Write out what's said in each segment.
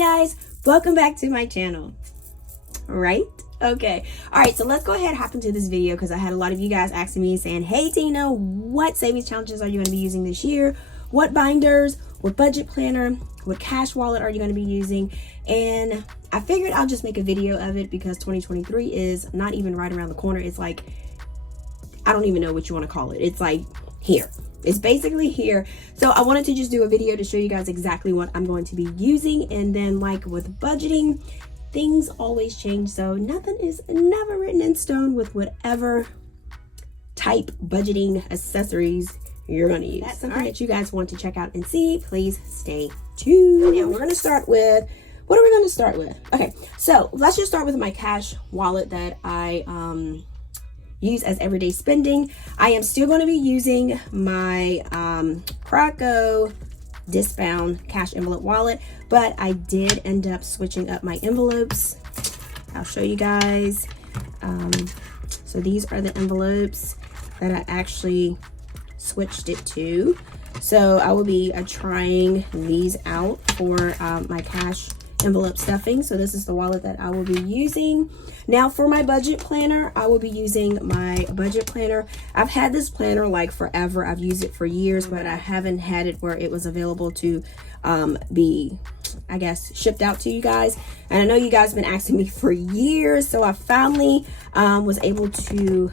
guys, welcome back to my channel. Right? Okay. All right, so let's go ahead and hop into this video because I had a lot of you guys asking me saying, hey Tina, what savings challenges are you going to be using this year? What binders, what budget planner, what cash wallet are you going to be using? And I figured I'll just make a video of it because 2023 is not even right around the corner. It's like, I don't even know what you want to call it. It's like here. It's basically here. So I wanted to just do a video to show you guys exactly what I'm going to be using. And then like with budgeting, things always change. So nothing is never written in stone with whatever type budgeting accessories you're going to use. That's something that you guys want to check out and see. Please stay tuned. Now we're going to start with, what are we going to start with? Okay, so let's just start with my cash wallet that I use as everyday spending. I am still going to be using my Krakow discbound cash envelope wallet, but I did end up switching up my envelopes. I'll show you guys. So these are the envelopes that I actually switched it to. So I will be trying these out for my cash envelope stuffing. So this is the wallet that I will be using. Now for my budget planner, I will be using my budget planner. I've had this planner like forever. I've used it for years, but I haven't had it where it was available to be, I guess, shipped out to you guys. And I know you guys have been asking me for years, so I finally was able to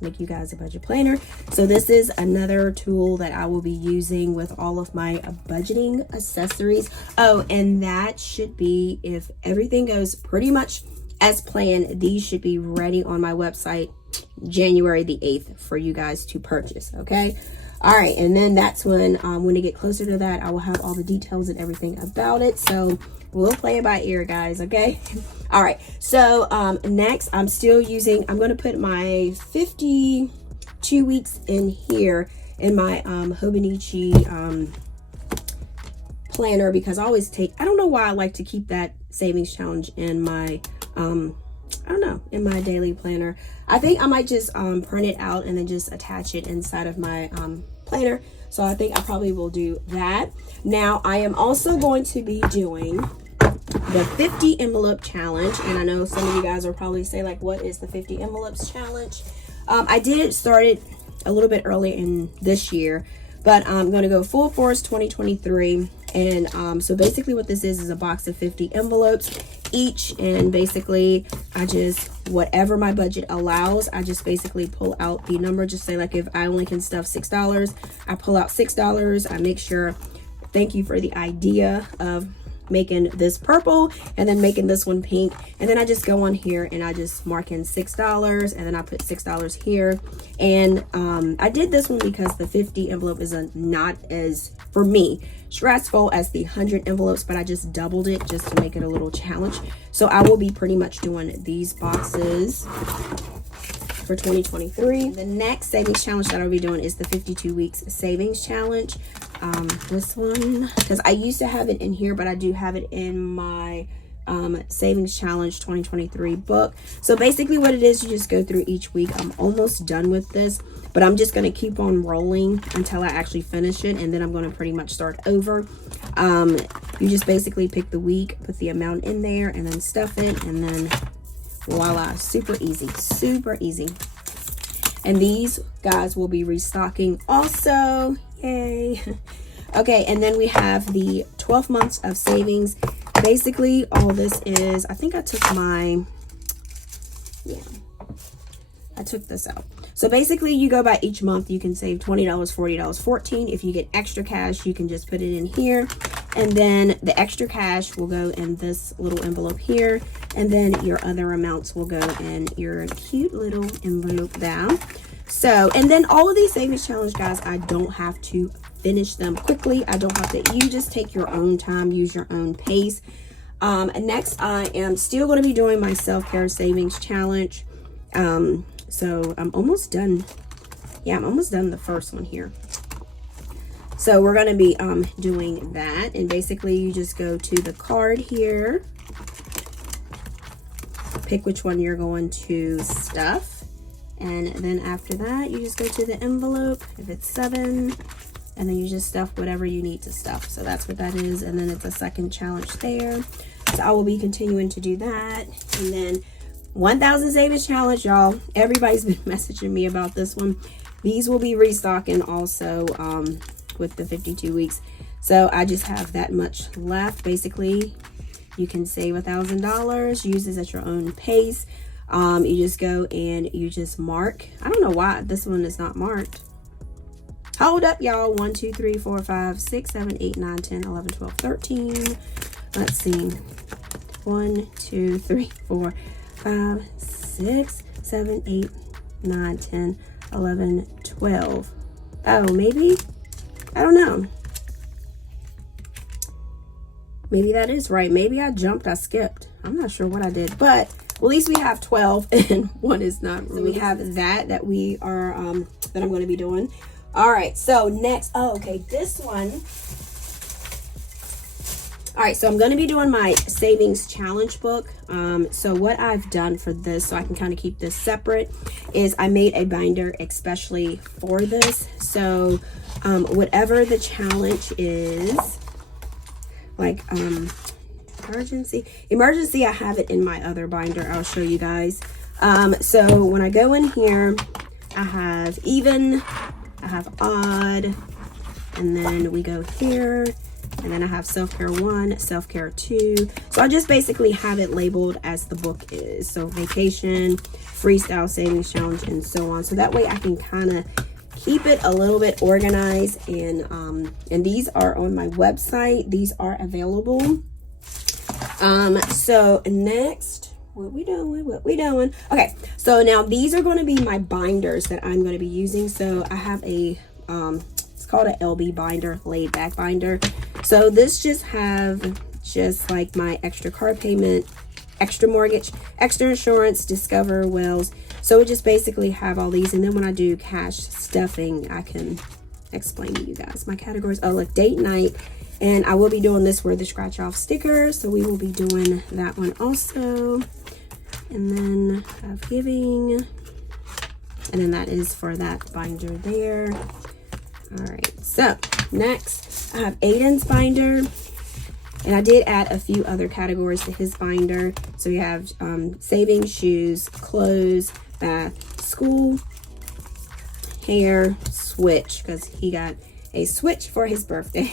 make you guys a budget planner. So this is another tool that I will be using with all of my budgeting accessories. Oh, and that should be, if everything goes pretty much as planned, these should be ready on my website January the 8th for you guys to purchase. Okay. All right. And then that's when I get closer to that, I will have all the details and everything about it. So we'll play it by ear, guys. Okay. All right. So next, I'm still using, I'm going to put my 52 weeks in here in my 𝗗𝗓𝗗𝗘 planner, because I always take, I don't know why I like to keep that savings challenge in my I don't know, in my daily planner. I think I might just print it out and then just attach it inside of my planner. So I think I probably will do that. Now I am also going to be doing the 50 envelope challenge. And I know some of you guys will probably say like, what is the 50 envelopes challenge? I did start it a little bit earlier in this year, but I'm going to go full force 2023. And so basically what this is a box of 50 envelopes each, and basically I just, whatever my budget allows, I just basically pull out the number. Just say like if I only can stuff $6, I pull out $6. I make sure, thank you for the idea of making this purple and then making this one pink, and then I just go on here and I just mark in $6, and then I put $6 here. And I did this one because the 50 envelope is not as, for me, stressful as the 100 envelopes, but I just doubled it just to make it a little challenge. So I will be pretty much doing these boxes for 2023. The next savings challenge that I'll be doing is the 52 weeks savings challenge. This one, because I used to have it in here, but I do have it in my savings challenge 2023 book. So basically what it is, you just go through each week. I'm almost done with this, but I'm just going to keep on rolling until I actually finish it, and then I'm going to pretty much start over. You just basically pick the week, put the amount in there, and then stuff it, and then voila, super easy, super easy. And these guys will be restocking also. Yay. Okay, and then we have the 12 months of savings. Basically all this is, I think I took my, I took this out. So basically you go by each month, you can save $20, $40, $14. If you get extra cash, you can just put it in here, and then the extra cash will go in this little envelope here, and then your other amounts will go in your cute little envelope down. So, and then all of these savings challenge, guys, I don't have to finish them quickly. I don't have to, you just take your own time, use your own pace. Next, I am still going to be doing my self-care savings challenge. So I'm almost done. Yeah, I'm almost done the first one here. So we're going to be doing that. And basically you just go to the card here, pick which one you're going to stuff. And then after that, you just go to the envelope. If it's 7, and then you just stuff whatever you need to stuff. So that's what that is. And then it's a second challenge there. So I will be continuing to do that. And then 1000 savings challenge, y'all. Everybody's been messaging me about this one. These will be restocking also with the 52 weeks. So I just have that much left. Basically, you can save $1,000. Use this at your own pace. You just go and you just mark. I don't know why this one is not marked. Hold up, y'all. 1, 2, 3, 4, 5, 6, 7, 8, 9, 10, 11, 12, 13. Let's see. 1, 2, 3, 4, 5, 6, 7, 8, 9, 10, 11, 12. Oh, maybe? I don't know. Maybe that is right. Maybe I jumped, I skipped. I'm not sure what I did, but at least we have 12 and one is not. So we have that we are, that I'm going to be doing. All right. So next, oh, okay. This one. All right. So I'm going to be doing my savings challenge book. So what I've done for this, so I can kind of keep this separate, is I made a binder especially for this. So, whatever the challenge is, like, emergency, I have it in my other binder. I'll show you guys. So when I go in here, I have even, I have odd, and then we go here, and then I have self-care 1, self-care 2. So I just basically have it labeled as the book is. So vacation, freestyle savings challenge, and so on. So that way I can kind of keep it a little bit organized. And these are on my website. These are available. So next, what we doing? Okay, so now these are going to be my binders that I'm going to be using. So I have a, it's called a LB binder, laid back binder. So this just like my extra car payment, extra mortgage, extra insurance, Discover, Wells. So it just basically have all these. And then when I do cash stuffing, I can explain to you guys my categories. Oh, look, date night. And I will be doing this for the scratch off stickers. So we will be doing that one also. And then I have giving. And then that is for that binder there. All right. So next I have Aiden's binder. And I did add a few other categories to his binder. So we have savings, shoes, clothes, bath, school, hair, switch, because he got a switch for his birthday.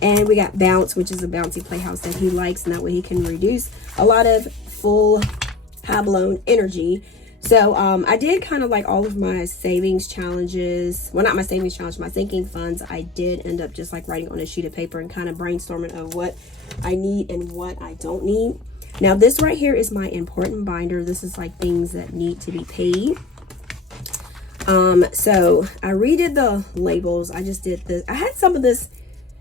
And we got bounce, which is a bouncy playhouse that he likes, and that way he can reduce a lot of full high blown energy. So I did kind of like all of my savings challenges, well, not my savings challenge, my sinking funds. I did end up just like writing on a sheet of paper and kind of brainstorming of what I need and what I don't need. Now this right here is my important binder. This is like things that need to be paid. So I redid the labels. I just did this. I had some of this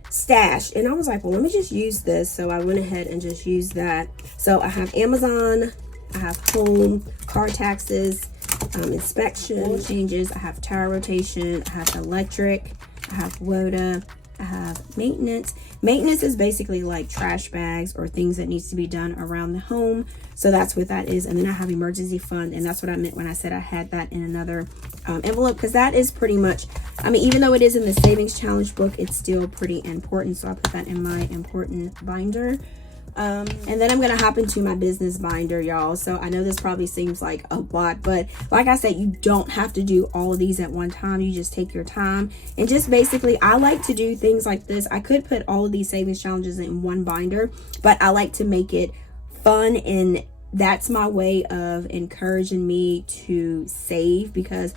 stashed and I was like, well, let me just use this. So I went ahead and just used that. So I have Amazon, I have home, car taxes, inspection changes, I have tire rotation, I have electric, I have WODA, I have maintenance. Maintenance is basically like trash bags or things that needs to be done around the home. So that's what that is. And then I have emergency fund, and that's what I meant when I said I had that in another envelope, because that is pretty much, I mean, even though it is in the savings challenge book, it's still pretty important. So I put that in my important binder. And then I'm going to hop into my business binder, y'all. So I know this probably seems like a lot, but like I said, you don't have to do all of these at one time. You just take your time and just basically, I like to do things like this. I could put all of these savings challenges in one binder, but I like to make it fun, and that's my way of encouraging me to save, because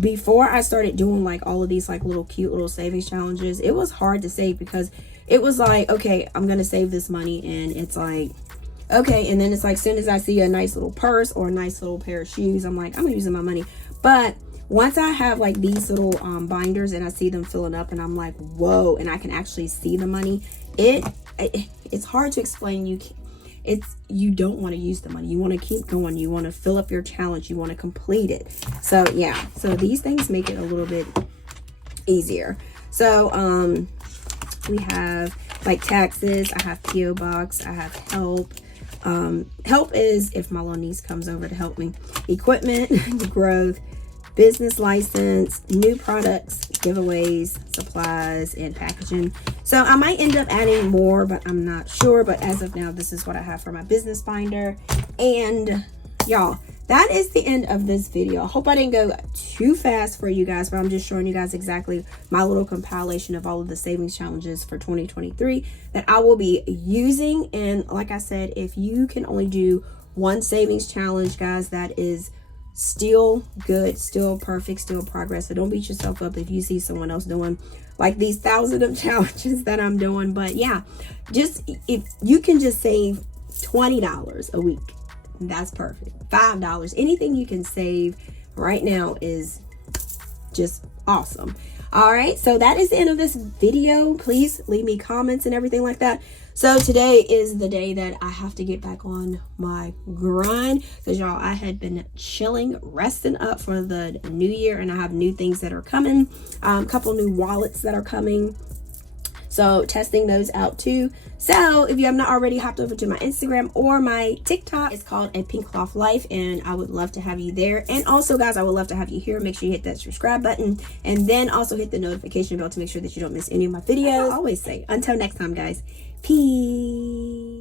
before I started doing like all of these like little cute little savings challenges, it was hard to save, because it was like, okay, I'm gonna save this money, and it's like, okay, and then it's like, as soon as I see a nice little purse or a nice little pair of shoes, I'm like, I'm using my money. But once I have like these little binders and I see them filling up and I'm like, whoa, and I can actually see the money, it's hard to explain. You don't want to use the money. You want to keep going. You want to fill up your challenge. You want to complete it. So yeah, so these things make it a little bit easier. So we have like taxes, I have PO box, I have help. Help is if my little niece comes over to help me. Equipment, growth, business license, new products, giveaways, supplies, and packaging. So I might end up adding more, but I'm not sure. But as of now, this is what I have for my business binder. And y'all, that is the end of this video. I hope I didn't go too fast for you guys, but I'm just showing you guys exactly my little compilation of all of the savings challenges for 2023 that I will be using. And like I said, if you can only do one savings challenge, guys, that is still good, still perfect, still progress. So don't beat yourself up if you see someone else doing like these thousands of challenges that I'm doing. But yeah, just if you can just save $20 a week, that's perfect. $5, anything you can save right now is just awesome. All right, so that is the end of this video. Please leave me comments and everything like that. So today is the day that I have to get back on my grind, because y'all, I had been chilling, resting up for the new year, and I have new things that are coming, a couple new wallets that are coming, so testing those out too. So if you have not already hopped over to my Instagram or my TikTok, it's called APinkeClothlife, and I would love to have you there. And also, guys, I would love to have you here. Make sure you hit that subscribe button, and then also hit the notification bell to make sure that you don't miss any of my videos. I always say, until next time, guys, peace.